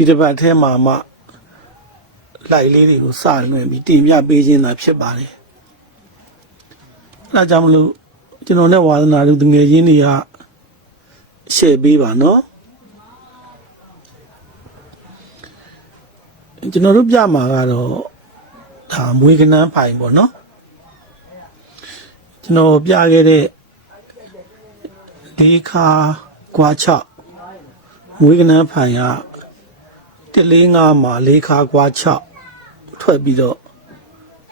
ဒီတစ်ပတ်ထဲမှာမှလိုက်လေးတွေကိုစလွှင့်ပြီးတင်ပြပေးခြင်းသာဖြစ်ပါတယ်အဲဒါကြောင့်မလို့ကျွန်တော်နဲ့ဝါသနာတို့တငယ်ချင်းတွေကရှေ့ပေးပါနော်ကျွန်တော်တို့ပြမှာကတော့ဒါမွေးကနန်းဖိုင်ပေါ့နော်ကျွန်တော်ပြခဲ့တဲ့ဒီခါကွာ6မွေးကနန်းဖိုင်က 145မှာ၄ခါကွာ6ထွက်ပြီးတော့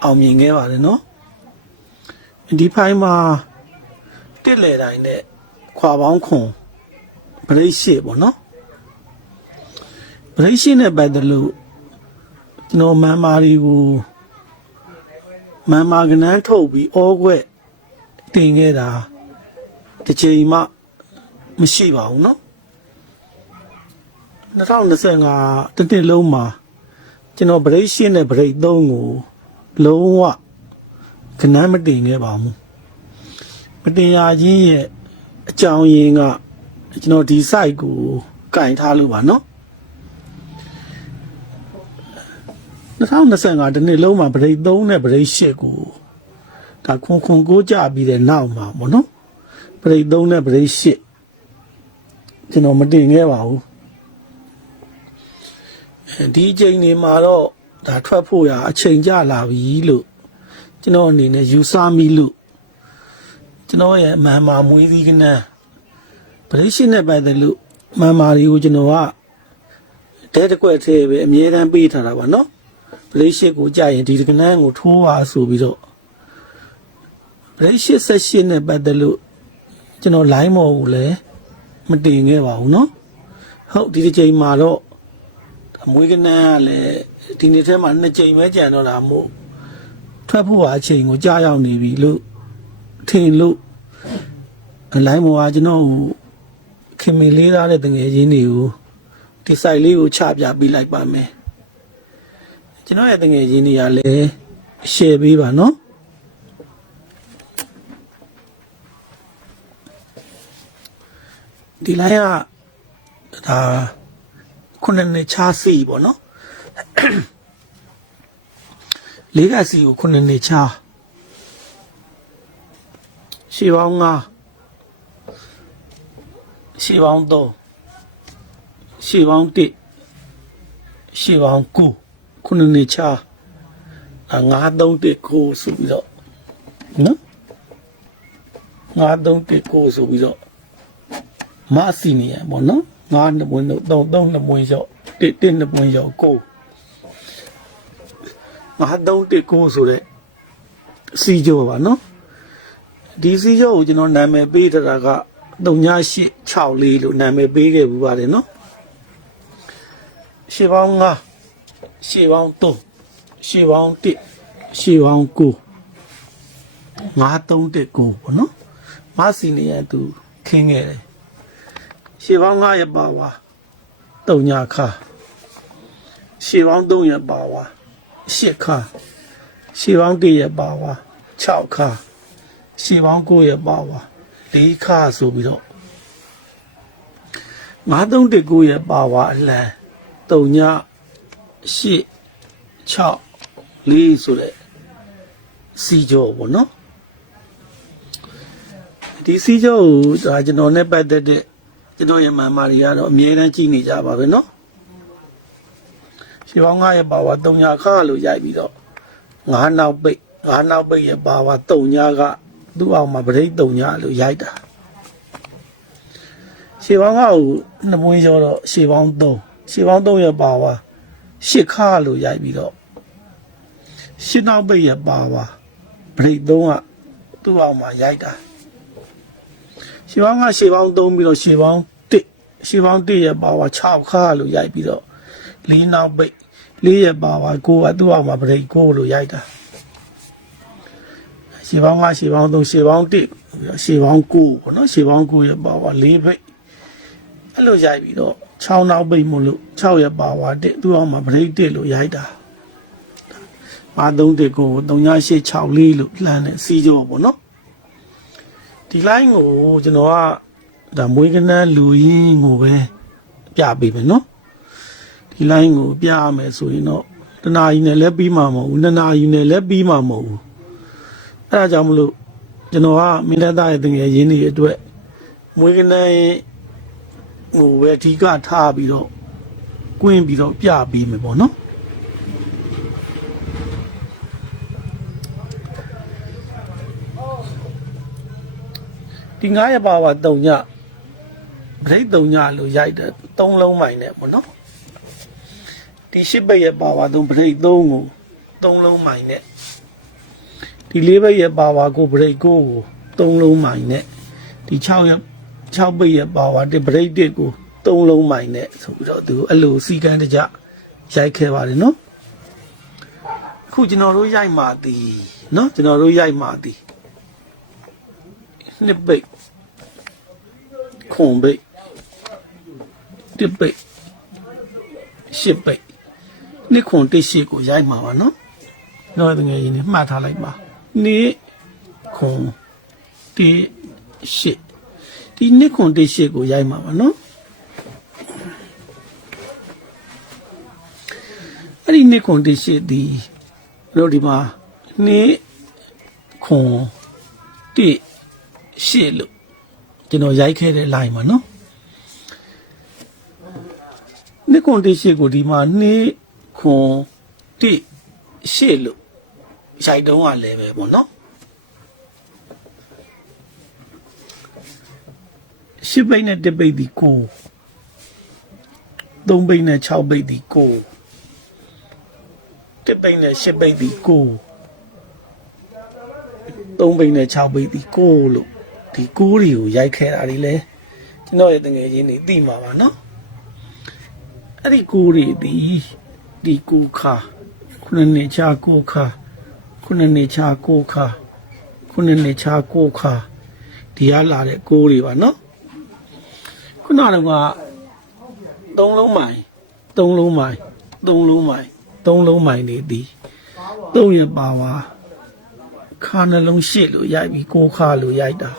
အောင်မြင်ခဲ့ပါတယ်နော်ဒီဖိုင်မှာတစ်လေတိုင်းနဲ့ခွာပေါင်းခွန်ဗရိတ်ရှိပေါ့နော်ဗရိတ်ရှိနဲ့ပတ်သက်လို့ကျွန်တော်မန်မာရီကိုမန်မာကနန်းထုတ်ပြီးဩခွက်တင်ခဲ့တာတစ်ချိန်မှမရှိပါဘူးနော် 2025တစ်နှစ်လုံးမှာကျွန်တော်ဗရိတ်ရှင်းနဲ့ဗရိတ်3ကိုလုံးဝကနန်းမတင်ခဲ့ပါဘူးမတင်ရချင်းရဲ့အကြောင်းရင်းကကျွန်တော်ဒီ site ကိုကင်ထားလို့ပါနော်2025တစ်နှစ်လုံးမှာဗရိတ်3နဲ့ဗရိတ်8ကိုဒါခွန်ခွန်ကိုကြပြီးတဲ့နောက်မှာပေါ့နော်ဗရိတ်3နဲ့ဗရိတ်8ကျွန်တော်မတင်ခဲ့ပါဘူးအဲ ဒီအချိန်နေမှာတော့ဒါထွက်ဖို့ရအချိန်ကြလာပြီလို့ကျွန်တော်အနေနဲ့ယူဆမိလို့ကျွန်တော်ရဲ့မန်မာမွေးသီးကနန်းဗရိတ်8နဲ့ပတ်သက်လို့မန်မာတွေကိုကျွန်တော်ကတဲတစ်ကွက်သေးပဲအမြဲတမ်းပေးထားတာပါနော်ဗရိတ်8ကိုကြာရင်ဒီကနန်းကိုထိုးပါဆိုပြီးတော့ဗရိတ်8 78နဲ့ပတ်သက်လို့ကျွန်တော် line မော်ကိုလည်းမတင်ခဲ့ပါဘူးနော်ဟုတ်ဒီတစ်ချိန်မှာတော့ အမွေးကနန်းကလည်းဒီနေ့ထဲမှာနှစ်ချိန်ပဲကြံတော့တာမို့ထွက်ဖို့အချိန်ကိုကြာရောက်နေပြီလို့ထင်လို့လိုင်းမော်ကကျွန်တော်ကိုခင်မင်လေးသားတဲ့တငယ်ချင်းတွေကိုဒီ site လေးကိုချပြပေးလိုက်ပါမယ်ကျွန်တော်ရဲ့တငယ်ချင်းတွေကလည်း share ပေးပါနော်ဒီ line ကဒါ ခုနှစ်နှစ်ချားစီပေါ့နော်လေးကစီကိုခုနှစ်နှစ်ချားရှေးပေါင်း9ရှေးပေါင်း3ရှေးပေါင်း1ရှေးပေါင်း9ခုနှစ်နှစ်ချားအာ9 3 1 9ဆိုပြီးတော့နော်9 3 1 9ဆိုပြီးတော့မအစီနေရပေါ့နော် ငါးနှစ်ပွင့်တော့သုံးသုံးနှစ်ပွင့်ရောက်တစ်တစ်နှစ်ပွင့်ရောက်ကိုငါသုံးတစ်ကိုဆိုတဲ့စီကြောပါနော်ဒီစီကြောကိုကျွန်တော်နာမည်ပေးထားတာက3864လို့နာမည်ပေးခဲ့ဘူးပါတယ်နော်ရှေးပေါင်း9ရှေးပေါင်း3ရှေးပေါင်း1ရှေးပေါင်း9 939ပေါ့နော်မစီနေရသူခင်းခဲ့တယ် ရှေပေါင်း9ရက်ပါဝါတုံညာခါရှေပေါင်း3ရက်ပါဝါ8ခါရှေပေါင်း1ရက်ပါဝါ6ခါရှေပေါင်း9ရက်ပါဝါ4ခါဆိုပြီးတော့9319ရက်ပါဝါအလံတုံညာ8 6 4ဆိုတဲ့စီကြောပေါ့နော်ဒီစီကြောကိုဒါကျွန်တော်နဲ့ပတ်သက်တဲ့ ကျွန်တော်ရဲ့မန်မာတွေကတော့အမြဲတမ်းကြည့်နေကြပါပဲနော်ရှင်ပေါင်း9ရဲ့ပါဝါ3ညာခါလို့ရိုက်ပြီးတော့9နောက်ပိတ်9နောက်ပိတ်ရဲ့ပါဝါ3ညာကသူ့အောင်မှာပရိတ်3ညာလို့ရိုက်တာရှင်ပေါင်း9ကိုနှစ်ပွင့်ရောတော့ရှင်ပေါင်း3ရှင်ပေါင်း3ရဲ့ပါဝါ8ခါလို့ရိုက်ပြီးတော့ရှင်နောက်ပိတ်ရဲ့ပါဝါပရိတ်3ကသူ့အောင်မှာရိုက်တာ ရှေးပေါင်းကရှေးပေါင်း3ပြီးတော့ရှေးပေါင်း1ရှေးပေါင်း1ရဲ့ပါဝါ6ခါလို့ရိုက်ပြီးတော့၄နောက်ပိတ်၄ရဲ့ပါဝါ9ကသူ့အောင်မှာဗရိတ်9လို့ရိုက်တာရှေးပေါင်းကရှေးပေါင်း3ရှေးပေါင်း1ပြီးတော့ရှေးပေါင်း9ပေါ့နော်ရှေးပေါင်း9ရဲ့ပါဝါ4ပိတ်အဲ့လိုရိုက်ပြီးတော့6နောက်ပိတ်မို့လို့6ရဲ့ပါဝါ1သူ့အောင်မှာဗရိတ်1လို့ရိုက်တာပါ3 1ကို3864လို့လှမ်းတယ်စီးကြောပေါ့နော် ဒီ line ကိုကျွန်တော်ကဒါမွေးကနန်းလူရင်းကိုပဲပြပေးမယ်နော်ဒီဒီ line ကိုပြရမယ်ဆိုရင်တော့တနာရီနဲ့လည်းပြီးမှာမဟုတ်ဘူးနှစ်နာရီနဲ့လည်းပြီးမှာမဟုတ်ဘူးအဲဒါကြောင့်မလို့ကျွန်တော်ကမင်းသားရဲ့တငယ်ရင်းတွေအတွက်မွေးကနန်းဟိုပဲအဓိကထားပြီးတော့ကွင်းပြီးတော့ပြပေးမယ်ပေါ့နော် ဒီ900ပါဝါ3ညဗရိတ်3ညလို့ရိုက်တယ်3လုံးပိုင်းနဲ့ပေါ့နော်ဒီ10ဘက်ရဲ့ပါဝါ3ဗရိတ်3ကို3လုံးပိုင်းနဲ့ဒီ4ဘက်ရဲ့ပါဝါကိုဗရိတ်9ကို3လုံးပိုင်းနဲ့ဒီ6ရဲ့6ဘက်ရဲ့ပါဝါ1ဗရိတ်1ကို3လုံးပိုင်းနဲ့ဆိုပြီးတော့သူအဲ့လိုစီကန်းတကြရိုက်ခဲ့ပါတယ်နော်ခုကျွန်တော်တို့ရိုက်မှသည်နော်ကျွန်တော်တို့ရိုက်မှသည် နှစ်ပိတ်ခုံပိတ်တစ်ပိတ်ရှစ်ပိတ်နှစ်ခုံတစ်ရှစ်ကိုရိုက်မှာပါနော်တော့တကယ်ရင်မှတ်ထားလိုက်ပါနှစ်ခုံတစ်ရှစ်ဒီနှစ်ခုံတစ်ရှစ်ကိုရိုက်မှာပါနော်အဲ့ဒီနှစ်ခုံတစ်ရှစ်ဒီတို့ဒီမှာနှစ်ခုံတစ် ရှေ့လို့ကျွန်တော်ရိုက်ခဲ့တဲ့ line မှာနော်နှစ်ခွန်တိရှေ့ကိုဒီမှာနှစ်ခွန်တိရှေ့လို့ရိုက်တုံးကလည်းပဲပေါ့နော်ရှစ်ပိတ်နဲ့တစ်ပိတ်ဒီကိုသုံးပိတ်နဲ့6ပိတ်ဒီကိုတစ်ပိတ်နဲ့ရှစ်ပိတ်ဒီကိုသုံးပိတ်နဲ့6ပိတ်ဒီကိုလို့ ဒီကိုးတွေကိုရိုက်ခဲတာတွေလဲကျွန်တော်ရဲ့တငယ်ချင်းတွေသိမှာပါနော်အဲ့ဒီကိုးတွေဒီဒီကိုးခါခုနှစ်နှစ်ချာကိုးခါခုနှစ်နှစ်ချာကိုးခါခုနှစ်နှစ်ချာကိုးခါဒီရလာတဲ့ကိုးတွေပါနော်ခုနကတော့ကသုံးလုံးမိုင်သုံးလုံးမိုင်သုံးလုံးမိုင်သုံးလုံးမိုင်နေသည်သုံးရပါပါခါနှလုံးရှစ်လို့ရိုက်ပြီးကိုးခါလို့ရိုက်တာ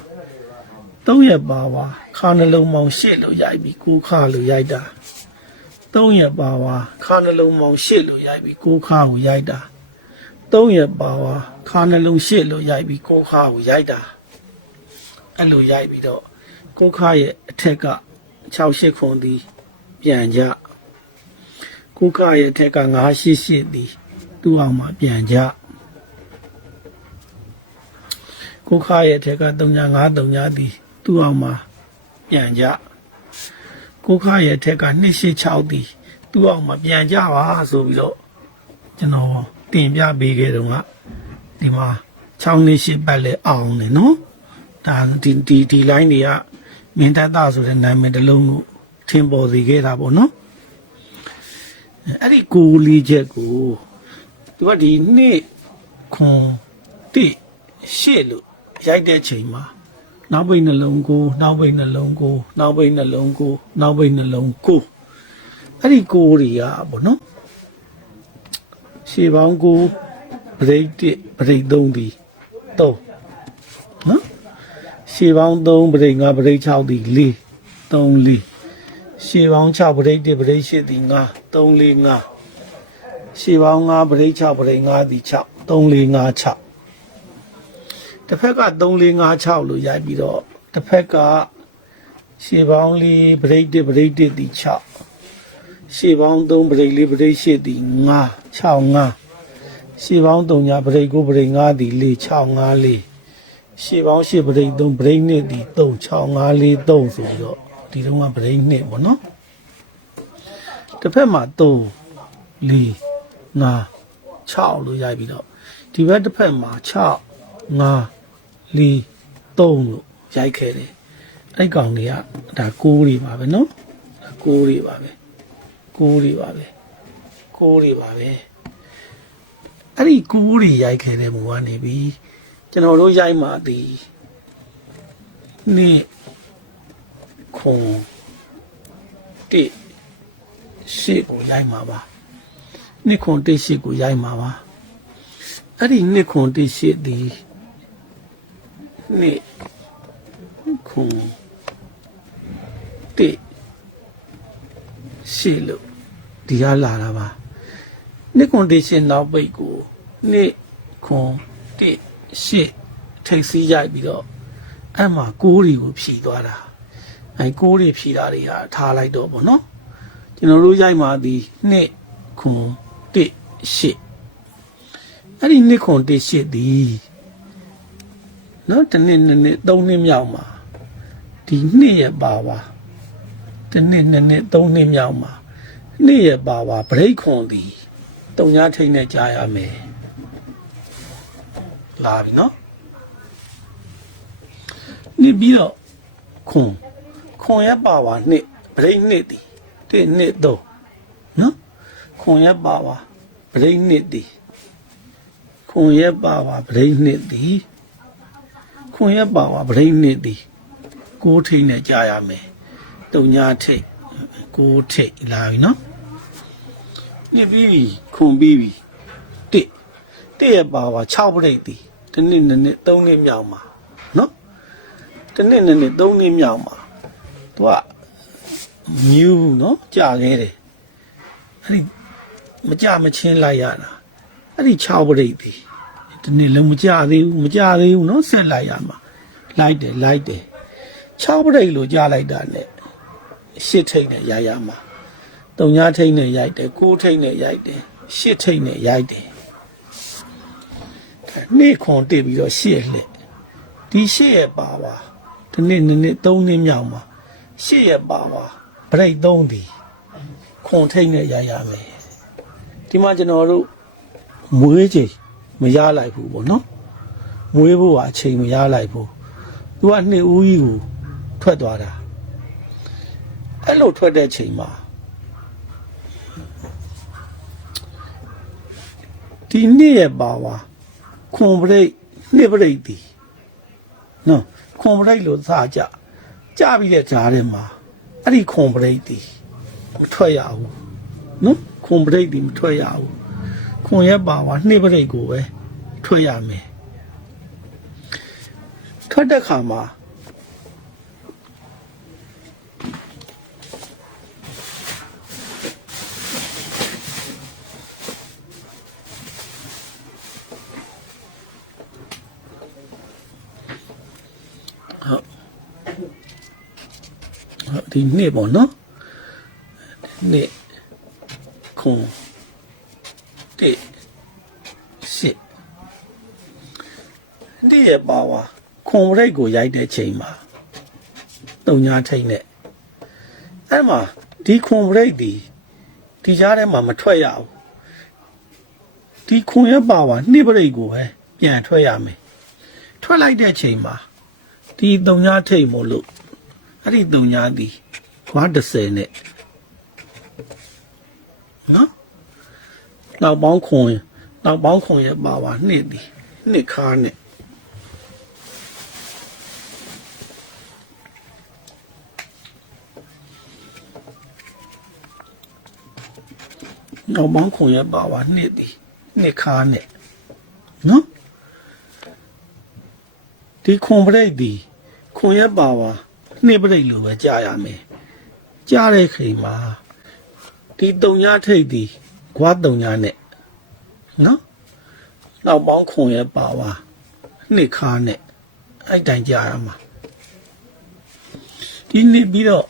သုံးရက်ပါပါခါနှလုံးမောင်ရှစ်လို့ရိုက်ပြီးကိုးခါလို့ရိုက်တာသုံးရက်ပါပါခါနှလုံးမောင်ရှစ်လို့ရိုက်ပြီးကိုးခါကိုရိုက်တာသုံးရက်ပါပါခါနှလုံးရှစ်လို့ရိုက်ပြီးကိုးခါကိုရိုက်တာအဲ့လိုရိုက်ပြီးတော့ကိုးခါရဲ့အထက်က6 8ခွန်သည်ပြန်ကြကိုးခါရဲ့အထက်က9 8 8သည်သူ့အောင်မှာပြန်ကြကိုးခါရဲ့အထက်က3 5 3သည် သူ့အောင်မှာပြန်ကြကိုခရဲ့အထက်က286တီသူ့အောင်မှာပြန်ကြပါဆိုပြီးတော့ကျွန်တော်တင်ပြပေးခဲ့တော့ကဒီမှာ6နှစ်ရှိပတ်လဲအောင်တယ်နော်ဒါဒီဒီဒီ line တွေကမင်းတတ်တာဆိုတဲ့နာမည်တစ်လုံးကိုထင်ပေါ်စေခဲ့တာပေါ့နော်အဲ့ဒီကိုလေးချက်ကိုသူကဒီနှစ်ခွန်တိရှေ့လို့ရိုက်တဲ့ချိန်မှာ နောက်ဘိတ်နှလုံးကိုနောက်ဘိတ်နှလုံးကိုနောက်ဘိတ်နှလုံးကိုနောက်ဘိတ်နှလုံးကိုအဲ့ဒီကိုတွေကပေါ့နော်ရှေးပေါင်းကိုဗရိတ်တစ်ဗရိတ်သုံးဒီသုံးနော်ရှေးပေါင်း3ဗရိတ်5ဗရိတ်6ဒီ4 3 4ရှေးပေါင်း6ဗရိတ်1ဗရိတ်8ဒီ5 3 4 5ရှေးပေါင်း5ဗရိတ်6ဗရိတ်5ဒီ6 3 4 5 6 တစ်ဖက်က3456လို့ရိုက်ပြီးတော့တစ်ဖက်ကရှေပေါင်းလေးဗရိတ်1ဗရိတ်1ဒီ6ရှေပေါင်း3ဗရိတ်4ဗရိတ်8ဒီ9 6 5ရှေပေါင်း3ညာဗရိတ်9ဗရိတ်5ဒီ4 6 5 4ရှေပေါင်း8ဗရိတ်3ဗရိတ်2ဒီ3 6 5 4 3ဆိုပြီးတော့ဒီတော့ကဗရိတ်2ပေါ့နော်တစ်ဖက်မှာ3 4 5 6လို့ရိုက်ပြီးတော့ဒီဘက်တစ်ဖက်မှာ6 5 လီ၃လို့ရိုက်ခဲ့တယ်အဲ့ကောင်တွေကဒါ၉တွေပါပဲနော်ဒါ၉တွေပါပဲ၉တွေပါပဲ၉တွေပါပဲအဲ့ဒီ၉တွေရိုက်ခဲ့တဲ့ဘုံကနေပြီးကျွန်တော်တို့ရိုက်မှဒီနေ့ခုံတိရှိကိုရိုက်မှာပါနှစ်ခွန်တိရှိကိုရိုက်မှာပါအဲ့ဒီနှစ်ခွန်တိရှိသည် နှစ်ခုတိရှေ့လို့ဒီကလာတာပါနှစ်ကွန်ဒီရှင်နောက်ပိတ်ကိုနှစ်ခွန်တစ်ရှစ်ထိတ်စီးရိုက်ပြီးတော့အဲ့မှာကိုးတွေကိုဖြီသွားတာအဲကိုးတွေဖြီတာတွေဟာထားလိုက်တော့ဗောနော်ကျွန်တော်တို့ရိုက်မှာဒီနှစ်ခွန်တစ်ရှစ်အဲ့ဒီနှစ်ခွန်တစ်ရှစ်ဒီ နော်တစ်နှစ်နှစ်နှစ်သုံးနှစ်မြောက်မှာဒီနှစ်ရဲ့ပါပါတစ်နှစ်နှစ်နှစ်သုံးနှစ်မြောက်မှာနှစ်ရဲ့ပါပါဗရိတ်ခွန်ဒီတုံညာထိတ်နဲ့ကြားရမယ်လာပြီနော်နှစ်ပြီးတော့ခွန်ခွန်ရဲ့ပါပါနှစ်ဗရိတ်နှစ်ဒီတစ်နှစ်သုံးနော်ခွန်ရဲ့ပါပါဗရိတ်နှစ်ဒီခွန်ရဲ့ပါပါဗရိတ်နှစ်ဒီ ခွန်ရဲ့ပါပါဗရိတ်နှစ်ဒီကိုးထိတ်နဲ့ကြားရမယ်တုံညာထိတ်ကိုးထိတ်လာပြီနော်ညစ်ပြီးပြီခွန်ပြီးပြီတစ်တစ်ရဲ့ပါပါ6ပြိတ်ဒီတစ်နှစ်နှစ်နှစ်သုံးနှစ်မြောက်မှာနော်တစ်နှစ်နှစ်နှစ်သုံးနှစ်မြောက်မှာသူကမြူးနော်ကြာခဲ့တယ်အဲ့ဒီမကြမချင်းလိုက်ရတာအဲ့ဒီ6ပြိတ်ဒီ ဒီနေ့လုံးမကြသေးဘူးမကြသေးဘူးနော်ဆက်လိုက်ရမှာလိုက်တယ်လိုက်တယ်6ပြိတ်လို့ကြားလိုက်တာနဲ့ရှစ်ထိတ်နဲ့ရရမှာတုံညာထိတ်နဲ့ရိုက်တယ်ကိုးထိတ်နဲ့ရိုက်တယ်ရှစ်ထိတ်နဲ့ရိုက်တယ်နေ့ခွန်တက်ပြီးတော့ရှစ်လက်ဒီရှစ်ရဲ့ပါပါဒီနေ့နေ့နေ့သုံးနှစ်မြောက်မှာရှစ်ရဲ့ပါပါဗရိတ်သုံးသည်ခွန်ထိတ်နဲ့ရရမယ်ဒီမှာကျွန်တော်တို့မွေးချိန် မရလိုက်ဘူးပေါ့နော်မွေးဖို့ကအချိန်မရလိုက်ဘူးသူကနှစ်ဦးကြီးကိုထွက်သွားတာအဲ့လိုထွက်တဲ့ချိန်မှာဒီနေ့ရဲ့ပါဝါခွန်ပရိတ်နှစ်ပရိတ်ဒီနော်ခွန်ပရိတ်လို့သာကြကြပြီးတဲ့ကြားထဲမှာအဲ့ဒီခွန်ပရိတ်ဒီမထွက်ရဘူးနော်ခွန်ပရိတ်ဒီမထွက်ရဘူး ခွန်ရဲ့ပါဝါနှစ်ပရိတ်ကိုပဲထွက်ရမယ်ထွက်တဲ့ခါမှာဟုတ်ဟုတ်ဒီနှစ်ပေါ့နော်နှစ်ခွန် တစ်ရှစ်ဒီရဲ့ပါဝါခွန်ရိတ်ကိုရိုက်တဲ့ချိန်မှာတုံညာထိတ်နဲ့အဲ့မှာဒီခွန်ရိတ်ဒီဒီကြားထဲမှာမထွက်ရဘူးဒီခွန်ရဲ့ပါဝါနှစ်ပရိတ်ကိုပဲပြန်ထွက်ရမယ်ထွက်လိုက်တဲ့ချိန်မှာဒီတုံညာထိတ်မို့လို့အဲ့ဒီတုံညာဒီခွား30နဲ့နော် နောက်ပေါင်းခွန်နောက်ပေါင်းခွန်ရဲ့ပါပါနှစ်ဒီနှစ်ခါနဲ့နောက်ပေါင်းခွန်ရဲ့ပါပါနှစ်ဒီနှစ်ခါနဲ့နော်ဒီခွန်ပရိတ်ဒီခွန်ရက်ပါပါနှစ်ပရိတ်လိုပဲကြားရမယ်ကြားတဲ့ချိန်မှာဒီတုံညာထိတ်ဒီ ဂွားတုံညာနဲ့နော်နောက်ပေါင်းခွန်ရက်ပါပါနှစ်ခါနဲ့အဲ့တိုင်ကြားရမှာဒီနှစ်ပြီးတော့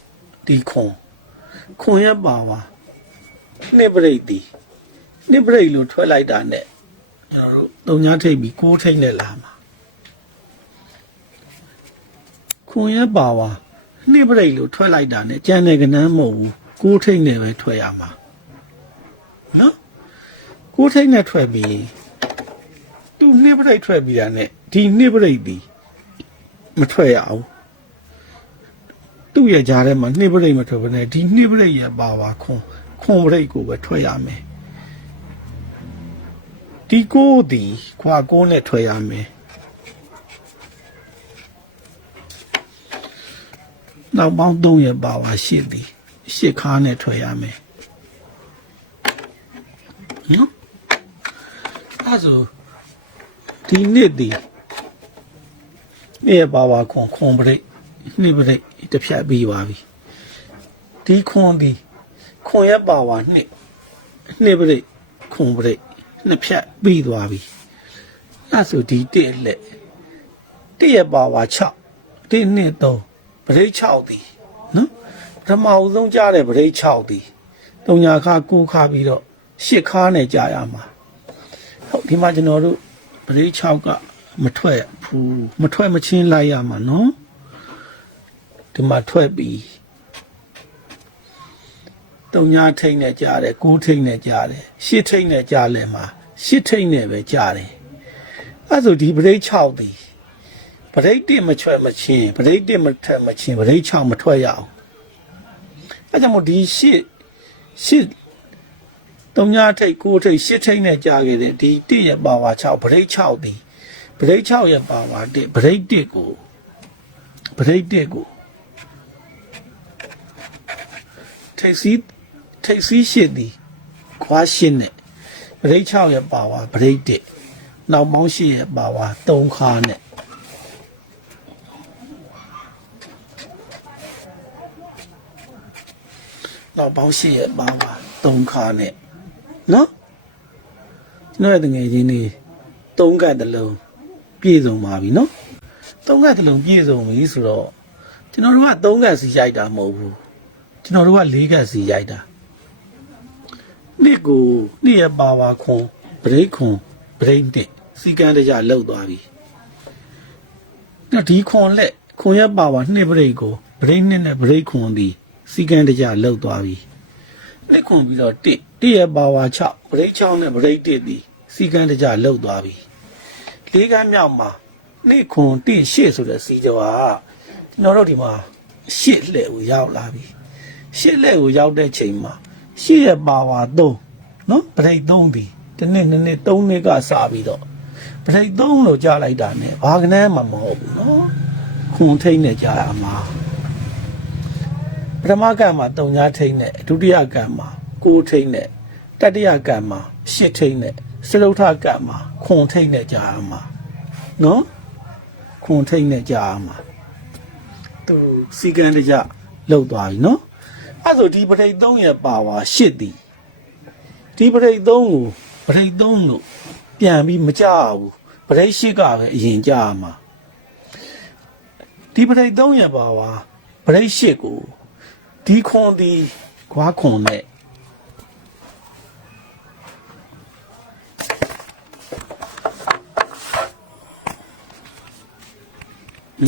ဒီခွန်ခွန်ရက်ပါပါနှစ်ပရိတ်ဒီနှစ်ပရိတ်လိုထွက်လိုက်တာနဲ့ကျွန်တော်တို့တုံညာထိတ်ပြီးကိုးထိတ်နဲ့လာမှာခွန်ရဲ့ပါဝါနှိပရိတ်လို့ထွက်လိုက်တာနဲ့ကြံတဲ့ကနန်းမဟုတ်ဘူးကိုးထိတ်နဲ့ပဲထွက်ရမှာ နော်ကိုးထိတ်နဲ့ထွက်ပြီးသူနှိပရိတ်ထွက်ပြီးတာနဲ့ဒီနှိပရိတ်ပြီးမထွက်ရအောင်သူ့ရဲ့ကြားထဲမှာနှိပရိတ်မထွက်ဘဲနဲ့ဒီနှိပရိတ်ရဲ့ပါဝါခွန်ခွန်ပရိတ်ကိုပဲထွက်ရမယ်ဒီကိုးဒီခွာကိုးနဲ့ထွက်ရမယ်နောက်ပေါင်း3ရက်ပါပါရှစ်သည်ရှစ်ခါနဲ့ထွက်ရမယ် နော်အဲဆိုဒီနေ့ဒီနေ့ပါပါခွန်ခွန်ပရိတ်နေ့ပရိတ်တစ်ဖြတ်ပြီးပါပြီဒီခွန်ဒီခွန်ရက်ပါပါနှစ်နှစ်ပရိတ်ခွန်ပရိတ်နှစ်ဖြတ်ပြီးသွားပြီအဲ့ဆိုဒီတစ်လက်တစ်ရပါဝါ6တစ်နှစ်3ပရိတ်6သည်နော်ပထမအဆုံးကြားတဲ့ပရိတ်6သည်တုံညာခါကူခါပြီးတော့ ရှစ်ခါနဲ့ကြာရမှာဟုတ်ဒီမှာကျွန်တော်တို့ပရိတ်6ကမထွက်ဘူးမထွက်မချင်းလိုက်ရမှာနော်ဒီမှာထွက်ပြီးတုံညာထိတ်နဲ့ကြားတယ်ကူထိတ်နဲ့ကြားတယ်ရှစ်ထိတ်နဲ့ကြားလဲမှာရှစ်ထိတ်နဲ့ပဲကြားတယ်အဲ့ဆိုဒီပရိတ်6သည်ပရိတ်1မချွဲမချင်းပရိတ်1မထက်မချင်းပရိတ်6မထွက်ရအောင်အဲ့ကြောင့်မို့ဒီရှစ်ရှစ် တုံညာထိတ်ကူထိတ်ရှစ်ထိတ်နဲ့ကြားခဲ့တဲ့ဒီ1ရဲ့ပါဝါ6ပရိတ်6သည်ပရိတ်6ရဲ့ပါဝါ1ပရိတ်1ကိုပရိတ်1ကိုထိတ်စီးထိတ်စီးရှစ်သည်ခွားရှစ်နဲ့ဗရိတ်6ရဲ့ပါဝါဗရိတ်1နောက်ပေါင်း8ရဲ့ပါဝါ3ခါနဲ့နောက်ပေါင်း8ရဲ့ပါဝါ3ခါနဲ့ နော်ကျွန်တော်ရဲ့တငယ်ချင်းတွေ3ကတ်တလုံးပြည့်စုံပါပြီနော်3ကတ်တလုံးပြည့်စုံပြီဆိုတော့ကျွန်တော်တို့က3ကတ်စီရိုက်တာမဟုတ်ဘူးကျွန်တော်တို့က၄ကက်စီရိုက်တာနှစ်ကိုနှစ်ရပါဝါခွန်ဗရိတ်ခွန်ဗရိတ်တစ်စီကံတကြလောက်သွားပြီနောက်ဒီခွန်လက်ခွန်ရပါဝါနှစ်ဗရိတ်ကိုဗရိတ်နှစ်နဲ့ဗရိတ်ခွန်ဒီစီကံတကြလောက်သွားပြီ နှစ်ခွန်ပြီးတော့တစ်တစ်ရပါဝါ6ဗရိတ်6နဲ့ဗရိတ်တစ်ဒီစီကံတကြလောက်သွားပြီလေးကမ်းမြောက်မှာနှစ်ခွန်တစ်ရှစ်ဆိုတဲ့စီကြောဟာကျွန်တော်တို့ဒီမှာရှစ်လှည့်ကိုရောက်လာပြီရှစ်လက်ကိုရောက်တဲ့ချိန်မှာရှစ်ရဲ့ပါဝါ3နော်ပရိတ်3ပြီဒီနေ့နှစ်နှစ်3နှစ်ကစပြီးတော့ပရိတ်3လို့ကြားလိုက်တာ ਨੇ ဘာကနန်းမှမဟုတ်ဘူးနော်ခွန်ထိတ်နဲ့ကြားရမှာပ ထမကံမှာ3ညာထိတ်နဲ့ဒုတိယကံမှာ6ထိတ်နဲ့တတိယကံမှာ8ထိတ်နဲ့စလုထကံမှာခွန်ထိတ်နဲ့ကြားရမှာနော်ခွန်ထိတ်နဲ့ကြားရမှာသူစီကံတကြလောက်သွားပြီနော်အဲ့ဆိုဒီပရိတ်သုံးရဲ့ပါဝါရှစ်သည်ဒီပရိတ်သုံးကိုပရိတ်သုံးလို့ပြန်ပြီးမကြဘူးပရိတ်ရှစ်ကပဲအရင်ကြရမှာဒီပရိတ်သုံးရဲ့ပါဝါပရိတ်ရှစ်ကို ဒီခွန်ဒီခွာခွန်နဲ့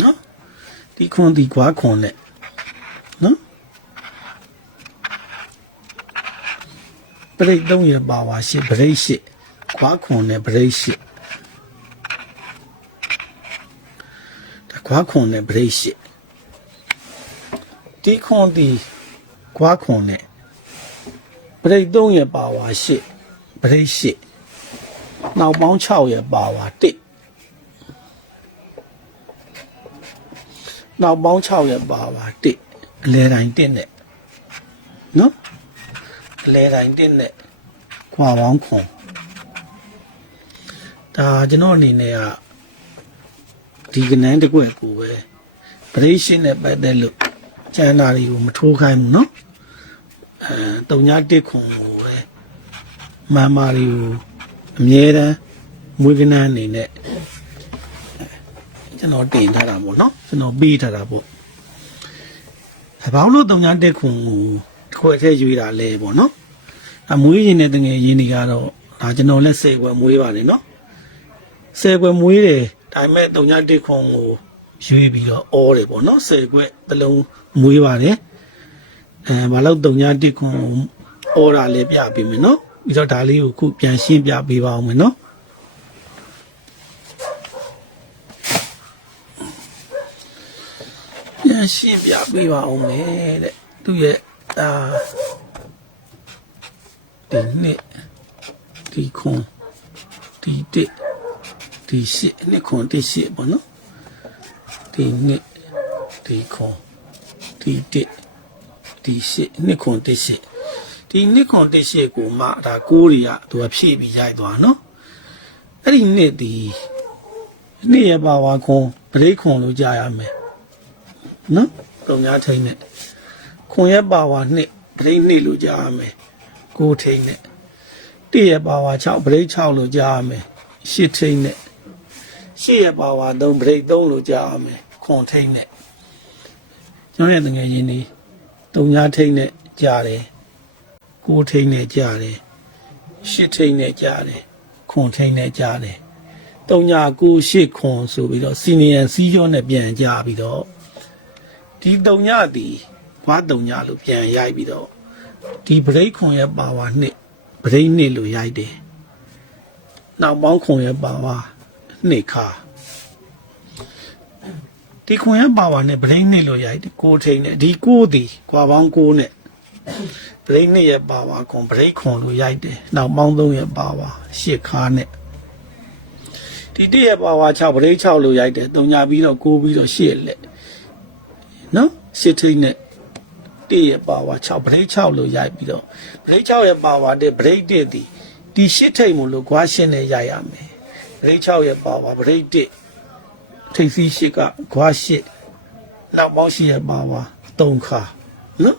နော်ဒီခွန်ဒီခွာခွန်နဲ့နော်ပရိတ်သုံးရပါဝါရှစ်ပရိတ်ရှစ်ခွားခွန်နဲ့ပရိတ်ရှစ်ဒါခွားခွန်နဲ့ပရိတ်ရှ စ်ဒီခွန်ဒီခွားခွန်နဲ့ပရိတ်သုံးရပါဝါရှစ်ပရိတ်ရှစ်နောက်ပေါင်း6ရပါဝါ1နောက်ပေါင်း6ရပါဝါ1အလဲတိုင်း1နဲ့နော်အလဲတိုင်းတက်နဲ့ခွာပေါင်းခွန်ဒါကျွန်တော်အနေနဲ့ကဒီကနန်းတစ်ကွက်ကိုပဲပရိရှင်းနဲ့ပတ်သက်လို့ ကျန်တာတွေကိုမထိုးခိုင်းဘူးเนาะအဲတုံညာတစ်ခွန်ကိုပဲမမတွေကိုအမြဲတမ်းမွေးကနန်းအနေနဲ့ကျွန်တော်တင်ထားတာပေါ့เนาะကျွန်တော်ပေးထားတာပေါ့အဲဘာလို့တုံညာတစ်ခွန်ကိုခွဲထဲရွေးတာလဲပေါ့เนาะ အမွေးရင်တဲ့တငယ်ရင်းတွေကတော့ဒါကျွန်တော်လက်ဆယ်ကွယ်မွေးပါတယ်နော်ဆယ်ကွယ်မွေးတယ်ဒါပေမဲ့တုံညာတစ်ခွန်ကို ရွေးပြီးတော့အောတယ်ပေါ့နော်ဆယ်ကွယ်တစ်လုံးမွေးပါတယ်အဲဘာလို့တုံညာတစ်ခွန်ကိုအောတာလဲပြပေးမယ်နော်ပြီးတော့ဒါလေးကိုခုပြန်ရှင်းပြပေးပါအောင်မယ်နော်ပြန်ရှင်းပြပေးပါအောင်မယ်တဲ့သူရဲ့အာဒီနှစ်ဒီခွန်ဒီတစ်ဒီရှစ်နှစ်ခွန်တစ်ရှစ်ပေါ့နော် ဒီနှစ်ဒီခွန်ဒီတစ်ဒီရှစ်နှစ်ခွန်တစ်ရှစ်ဒီနှစ်ခွန်တစ်ရှစ်ကိုမှဒါကိုးတွေကသူကဖြည့်ပြီးရိုက်သွားနော်အဲ့ဒီနှစ်ဒီနှစ်ရပါဝါခွန်ပရိတ်ခွန်လို့ကြားရမယ်နော်တုံများထိန်နဲ့ခွန်ရပါဝါနှစ်ပရိတ်နှစ်လို့ကြားရမယ်ကိုထိန်နဲ့တည့်ရဲ့ပါဝါ6ဗရိတ်6လို့ကြားရမယ်ရှစ်ထိန်နဲ့ရှစ်ရဲ့ပါဝါ3ဗရိတ်3လို့ကြားရမယ် ခွန်ထိန်နဲ့ကျွန်တော်ရဲ့တငယ်ချင်းတွေတုံညာထိန်နဲ့ကြားတယ်ကိုထိန်နဲ့ကြားတယ်ရှစ်ထိန်နဲ့ကြားတယ်ခွန်ထိန်နဲ့ကြားတယ်တုံညာကိုရှစ်ခွန်ဆိုပြီးတော့စီနီယံစီးကျော်နဲ့ပြန်ကြားပြီးတော့ဒီတုံညာတီဘွားတုံညာလို့ပြန်ရိုက်ပြီးတော့ဒီဗရိတ်ခွန်ရဲ့ပါဝါနှစ်ဗရိတ်နှစ်လို့ရိုက်တယ်နောက်ပေါင်းခွန်ရဲ့ပါဝါနှစ်ခါ ဒီခွန်ရဲ့ပါဝါနဲ့ဗရိတ်နှစ်လို့ရိုက်တယ်ကိုထိန်နဲ့ဒီကိုတီကွာပေါင်းကိုနဲ့ဗရိတ်နှစ်ရဲ့ပါဝါခွန်ဗရိတ်ခွန်လို့ရိုက်တယ်နောက်ပေါင်းသုံးရဲ့ပါဝါရှစ်ခါနဲ့ဒီတည့်ရပါဝါ6ဗရိတ်6လို့ရိုက်တယ်တုံညာပြီးတော့ကိုးပြီးတော့ရှစ်လက်နော်ရှစ်ထိတ်နဲ့တည့်ရပါဝါ6ဗရိတ်6လို့ရိုက်ပြီးတော့ဗရိတ်6ရဲ့ပါဝါတဲ့ဗရိတ်1ဒီဒီရှစ်ထိတ်မို့လို့ကွာရှစ်နဲ့ရိုက်ရမယ်ဗရိတ်6ရဲ့ပါဝါဗရိတ်1 ထိတ်စီးရှစ်ကကွာရှစ်နောက်ပေါင်းရှစ်ရဲ့ပါဝါ3ခါနော်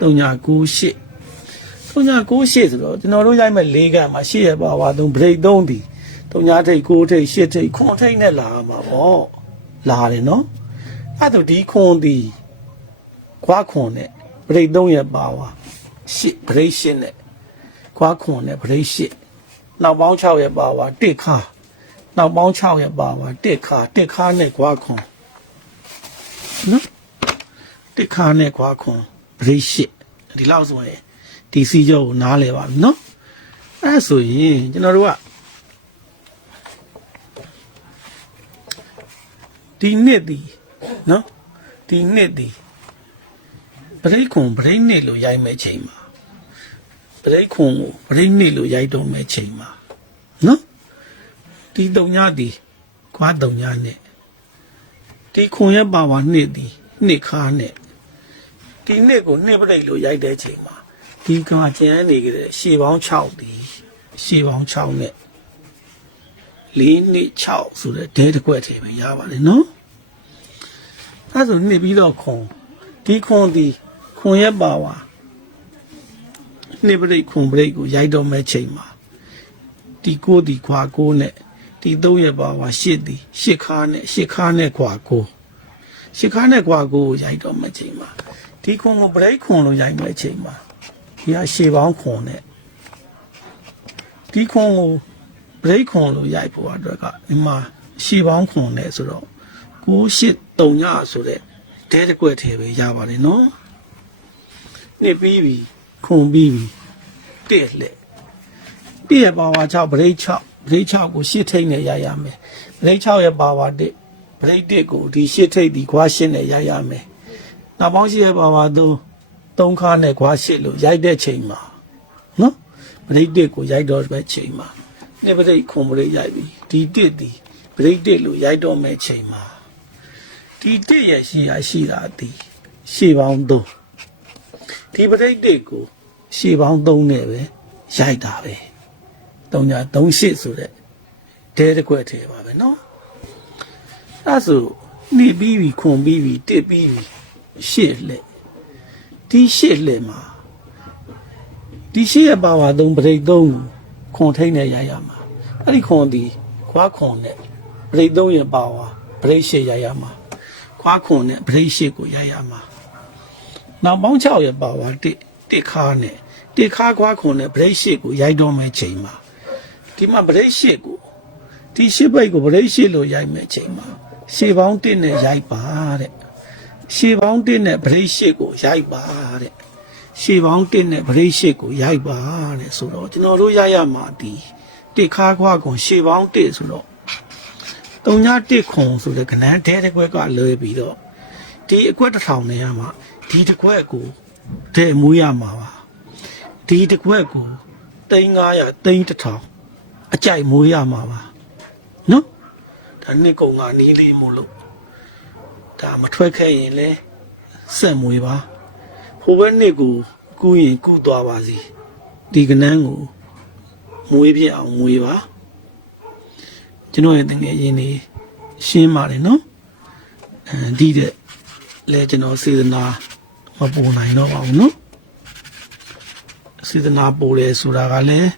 တုံညာ9ရှစ်တုံညာ9ရှစ်ဆိုတော့ကျွန်တော်တို့ရိုက်မဲ့၄ကမှာရှစ်ရဲ့ပါဝါ3ဗရိတ်3ဒီတုံညာထိတ်ကိုထိတ်ရှစ်ထိတ်ခွန်ထိတ်နဲ့လာမှာပေါ့လာတယ်နော်အဲ့ဒါဒီခွန်ဒီခွားခွန်နဲ့ပရိတ်သုံးရပါဝါရှစ်ပရိတ်ရှစ်နဲ့ခွားခွန်နဲ့ပရိတ်ရှစ်နောက်ပေါင်း6ရပါဝါတစ်ခါ နောက်ပေါင်း6ရပါဝါတစ်ခါတစ်ခါနဲ့ခွားခွန်နော်တစ်ခါနဲ့ခွားခွန်ပရိတ်ရှစ်ဒီလောက်ဆိုရင်ဒီစီကျော်ကိုနားလဲပါပြီနော်အဲ့ဒါဆိုရင်ကျွန်တော်တို့ကဒီနှစ်ဒီနော်ဒီနှစ်ဒီပရိတ်ခွန်ပရိတ်နှစ်လို့ရိုက်မဲ့ချိန်မှာပရိတ်ခွန်ကိုပရိတ်နှစ်လို့ရိုက်တော့မဲ့ချိန်မှာနော် ဒီတုံညာဒီကွာတုံညာနဲ့ဒီခွန်ရဲ့ပါဝါနှစ်ဒီနှစ်ခါနဲ့ဒီနှစ်ကိုနှစ်ပရိတ်လို့ရိုက်တဲ့ချိန်မှာဒီကကျန်နေကြတဲ့ရှေပေါင်း6ဒီရှေပေါင်း6နဲ့၄နှစ်6ဆိုတဲ့ဒဲတစ်ခွက်တည်းပဲရပါတယ်နော်အဲဆိုနှစ်ပြီးတော့ခွန်ဒီခွန်ဒီခွန်ရဲ့ပါဝါနှစ်ပရိတ်ခွန်ပရိတ်ကိုရိုက်တော့မဲ့ချိန်မှာဒီကိုဒီခွာကိုနဲ့ ဒီသုံးရဲ့ပါဝါရှစ်ဒီရှစ်ခါနဲ့ရှစ်ခါနဲ့ခွာကိုရှစ်ခါနဲ့ခွာကိုကိုရိုက်တော့မဲ့ချိန်မှာဒီခွန်ကိုပရိတ်ခွန်လို့ရိုက်မဲ့ချိန်မှာဒီဟာရှေပေါင်းခွန်နဲ့ဒီခွန်ကိုဘရိတ်ခွန်လို့ရိုက်ဖို့အတွက်ကဒီမှာရှီပေါင်းခွန်နဲ့ဆိုတော့98ညဆိုတဲ့ဒဲတစ်ကွက်ထဲပဲရပါတယ်နော်နှစ်ပြီးပြီခွန်ပြီးပြီတဲ့လက်တည့်ရပါဝါ6ဗရိတ်6 ဗရိတ်6ကိုရှစ်ထိတ်နဲ့ရရမယ်ဗရိတ်6ရဲ့ပါဝါ1ဗရိတ်1ကိုဒီရှစ်ထိတ်ဒီခွာရှစ်နဲ့ရရမယ်နောက်ပေါင်းရှိရဲ့ပါဝါ3 3ခါနဲ့ခွာရှစ်လို့ရိုက်တဲ့ချိန်မှာနော်ဗရိတ်1ကိုရိုက်တော့ပဲချိန်မှာနှစ်ပရိတ်ခွန်ပရိတ်ရိုက်ပြီဒီတစ်ဒီပရိတ်တစ်လို့ရိုက်တော့မဲ့ချိန်မှာဒီတစ်ရဲ့ရှိရာရှိတာဒီရှေ့ပေါင်း3ဒီပရိတ်တစ်ကိုရှေ့ပေါင်း3နဲ့ပဲရိုက်တာပဲ 3ညာ3ရှစ်ဆိုတဲ့ဒဲတစ်ခွက်ထဲပါပဲเนาะအဲ့ဆိုနေပြီးပြီခွန်ပြီးပြီတစ်ပြီးပြီရှစ်လက်ဒီရှစ်လက်မှာဒီရှစ်ရဲ့ပါဝါ3ပရိတ်3ကိုခွန်ထိန်နဲ့ရိုက်ရမှာအဲ့ဒီခွန်ဒီခွားခွန်နဲ့ပရိတ်3ရဲ့ပါဝါပရိတ်ရှစ်ရိုက်ရမှာခွားခွန်နဲ့ပရိတ်ရှစ်ကိုရိုက်ရမှာနောက်ပေါင်း6ရဲ့ပါဝါတစ်တစ်ခါနဲ့တစ်ခါခွားခွန်နဲ့ပရိတ်ရှစ်ကိုရိုက်တော့မယ့်ချိန်မှာ ဒီမှာပရိတ်ရှစ်ကိုဒီရှစ်ဘိတ်ကိုပရိတ်ရှစ်လို့ရိုက်မယ့်ချိန်မှာရှေပေါင်းတစ်နဲ့ရိုက်ပါတဲ့ရှေပေါင်းတစ်နဲ့ပရိတ်ရှစ်ကိုရိုက်ပါတဲ့ရှေပေါင်း1နဲ့ဗရိတ်ရှစ်ကိုရိုက်ပါတဲ့ဆိုတော့ကျွန်တော်တို့ရရမှာဒီတစ်ခါခွားကွန်ရှေပေါင်း1ဆိုတော့တုံညာ1ခွန်ဆိုတဲ့ကဏ္ဍတဲတစ်ခွက်ကလွဲပြီးတော့ဒီအကွက်တစ်ထောင်နဲ့ရမှာဒီတစ်ခွက်ကိုတဲ့မူးရမှာပါဒီတစ်ခွက်ကို3900 3000 အကြိုက်မူးရမှာပါနော်ဒါနှစ်ကုံကနီးလေးမို့လို့ဒါမထွက်ခဲ့ရင်လဲစက်မွေးပါဟိုဘက်နှစ်ကိုကူးရင်ကူးသွားပါစီဒီကနန်းကိုမွေးပြအောင်မွေးပါကျွန်တော်ရဲ့တကယ်ရင်းနေရှင်းပါတယ်နော်အဲဒီတဲ့လဲကျွန်တော်စေတနာမပူနိုင်တော့ပါဘူးနော်စေတနာပူတယ်ဆိုတာကလည်း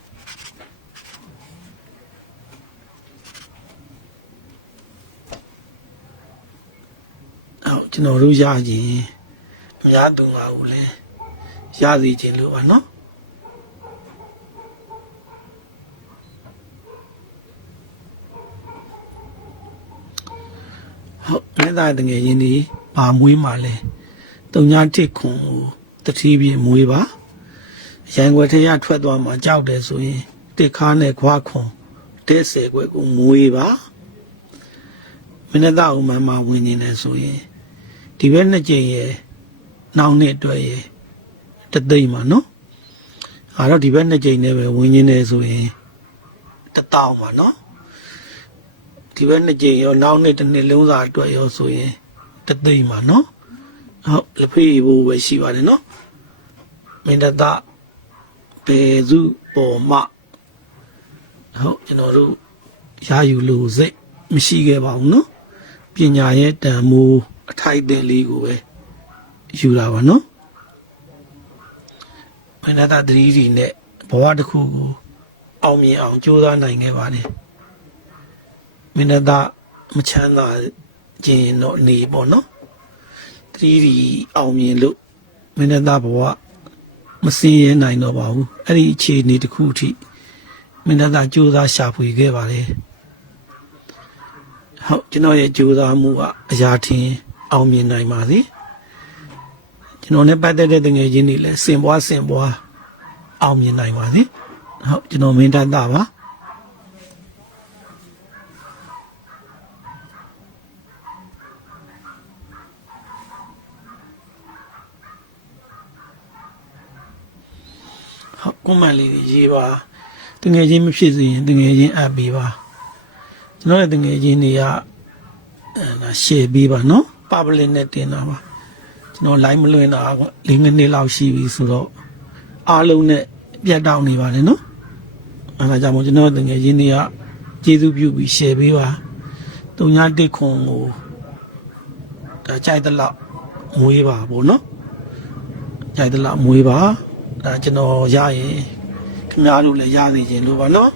ကျွန်တော်တို့ရရင်အများသူငါဦးလဲရစီခြင်းလို့ပါနော်ဟုတ်လက်သားတငယ်ချင်းဒီပါမွေးမှလဲတုံညာတစ်ခွန်ကိုတတိပြည့်မွေးပါရန်ွယ်ထရထွက်သွားမှကြောက်တယ်ဆိုရင်တစ်ခါနဲ့ခွားခွန်တဲ့ဆယ်ခွဲကိုမွေးပါမင်းသားဦးမမဝင်နေတယ်ဆိုရင် ဒီဘက်နှစ်ကြိမ်ရဲ့နောက်နှစ်အတွက်ရဲ့တသိမ့်ပါနော်အဲ့တော့ဒီဘက်နှစ်ကြိမ်နဲ့ပဲဝင်နေတယ်ဆိုရင်တတောင်းပါနော်ဒီဘက်နှစ်ကြိမ်ရောနောက်နှစ်တစ်နှစ်လုံးစာအတွက်ရောဆိုရင်တသိမ့်ပါနော်ဟုတ်လက်ဖေးဖို့ပဲရှိပါတယ်နော်မင်းတသဘေစုပေါ်မဟုတ်ကျွန်တော်တို့ရာယူလို့စိတ်မရှိခဲ့ပါဘူးနော်ပညာရဲ့တန်မိုးအ ထိုက်အသင့်လေးကိုပဲယူတာပါနော်မင်းတသသတိဒီနဲ့ဘဝတစ်ခုကိုအောင်မြင်အောင်ကြိုးစားနိုင်ခဲ့ပါတယ်မင်းသားမချမ်းသာခြင်းတော့နေပေါ့နော်တတိဒီအောင်မြင်လို့မင်းသားဘဝမစင်းရဲနိုင်တော့ပါဘူးအဲ့ဒီအခြေအနေတစ်ခုအထိမင်းသားကြိုးစားရှာဖွေခဲ့ပါလေဟုတ်ကျွန်တော်ရဲ့ကြိုးစားမှုကအရာထင် အောင်မြင်နိုင်ပါစေကျွန်တော်နဲ့ပတ်သက်တဲ့တငယ်ချင်းတွေလည်းစင်ပွားစင်ပွားအောင်မြင်နိုင်ပါစေဟုတ်ကျွန်တော်မင်းသားပါဟုတ်ကွန်မန့်လေးတွေရေးပါတငယ်ချင်းမဖြစ်စေရင်တငယ်ချင်းအပ်ပေးပါကျွန်တော်ရဲ့တငယ်ချင်းတွေကအဲဒါ share ပေးပါနော် public နဲ့တင်တာပါကျွန်တော် live မလွှင့်တာက၄မိနစ်လောက်ရှိပြီဆိုတော့အားလုံးနဲ့ပြတ်တောက်နေပါတယ်နော်အဲဒါကြောင့်မို့ကျွန်တော်တငယ်ချင်းတွေကကျေးဇူးပြုပြီး share ပေးပါတုံညာတစ်ခွန်ကိုဒါကြိုက်တဲ့လောက်မွေးပါဗောနော်ကြိုက်သလားမွေးပါဒါကျွန်တော်ရရင်ခင်ဗျားတို့လည်းရနေခြင်းလို့ပါနော်